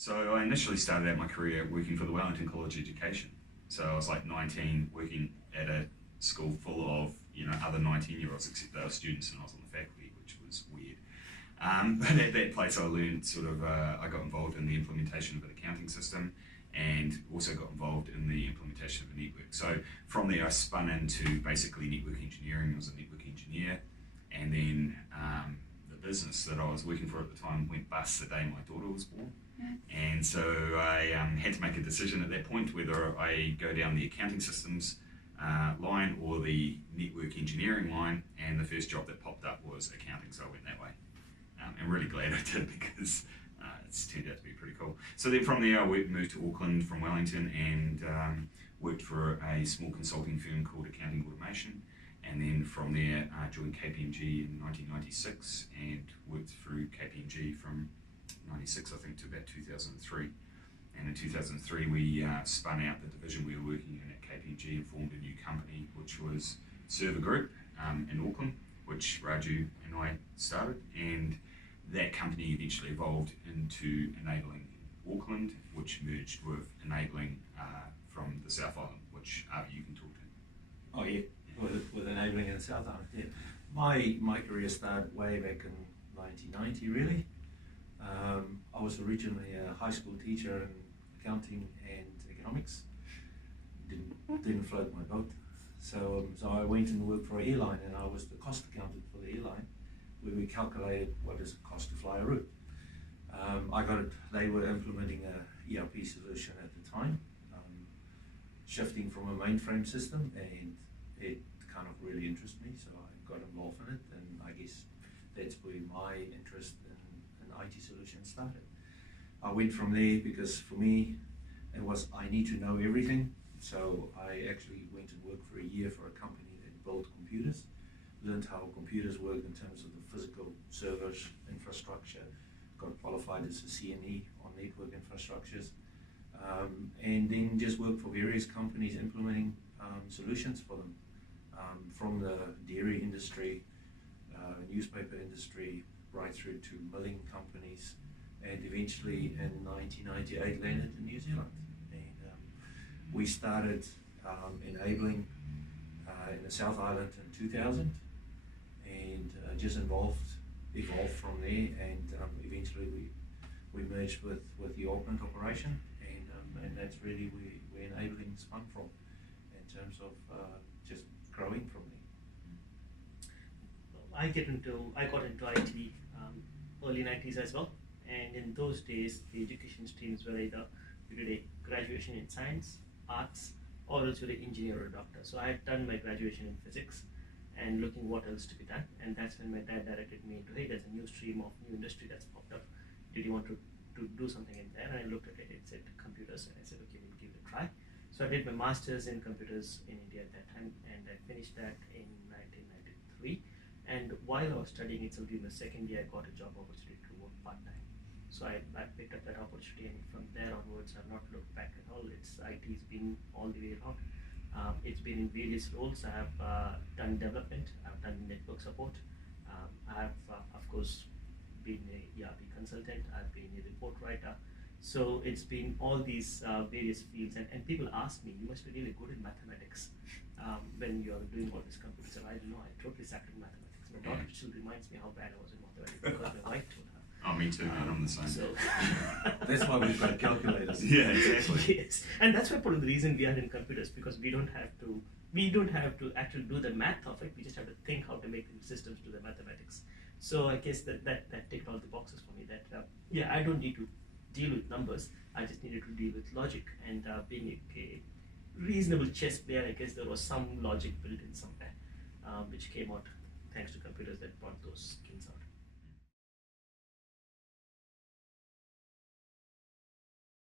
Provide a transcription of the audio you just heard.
So I initially started out my career working for the Wellington College Education. So I was like 19, working at a school full of other 19-year-olds, except they were students and I was on the faculty, which was weird. But at that place I learned I got involved in the implementation of an accounting system and also got involved in the implementation of a network. So from there I spun into basically network engineering. I was a network engineer, and then the business that I was working for at the time went bust the day my daughter was born. And so I had to make a decision at that point whether I go down the accounting systems line or the network engineering line, and the first job that popped up was accounting, so I went that way. I'm really glad I did, because it's turned out to be pretty cool. So then from there I moved to Auckland from Wellington and worked for a small consulting firm called Accounting Automation, and then from there joined KPMG in 1996 and worked through KPMG from 96 I think to about 2003. And in 2003 we spun out the division we were working in at KPMG and formed a new company, which was Server Group in Auckland, which Raju and I started, and that company eventually evolved into Enabling Auckland, which merged with Enabling from the South Island, which you can talk to. Oh yeah, with Enabling in the South Island, yeah. My career started way back in 1990 really. I was originally a high school teacher in accounting and economics. Didn't float my boat. So I went and worked for an airline, and I was the cost accountant for the airline, where we calculated what does it cost to fly a route. I got it. They were implementing a ERP solution at the time, shifting from a mainframe system, and it kind of really interested me, so I got involved in it, and I guess that's where my interest in IT solutions started. I went from there because for me it was I need to know everything, so I actually went and worked for a year for a company that built computers, learned how computers work in terms of the physical servers, infrastructure, got qualified as a CNE on network infrastructures, and then just worked for various companies implementing solutions for them, from the dairy industry, newspaper industry, right through to milling companies, and eventually in 1998 landed in New Zealand. And we started enabling in the South Island in 2000, and just evolved from there, and eventually we merged with the Auckland operation, and that's really where Enabling spun from in terms of just growing from there. I got into IT early 90s as well, and in those days the education streams were either you did a graduation in science, arts, or else you're an engineer or a doctor. So I had done my graduation in physics and looking what else to be done, and that's when my dad directed me into, hey, there's a new stream of new industry that's popped up, did you want to do something in there? And I looked at it, it said computers, and I said okay, we'll give it a try. So I did my master's in computers in India at that time, and I finished that in 1993. And while I was studying itself in the second year, I got a job opportunity to work part-time. So I picked up that opportunity, and from there onwards I've not looked back at all. IT's been all the way around. It's been in various roles. I have done development, I've done network support, I have of course been a ERP consultant, I've been a report writer. So it's been all these various fields, and people ask me, you must be really good in mathematics when you're doing all this computer stuff. I don't know, I totally suck at mathematics. My daughter still reminds me how bad I was in mathematics because my wife told her. Oh, me too, man. I'm the same. So That's why we've got calculators. Yeah, exactly. Yes, and that's why part of the reason we are in computers, because we don't have to actually do the math of it. We just have to think how to make the systems do the mathematics. So I guess that ticked all the boxes for me. That yeah, I don't need to deal with numbers. I just needed to deal with logic, and being a reasonable chess player, I guess there was some logic built in somewhere, which came out thanks to computers that brought those skills out.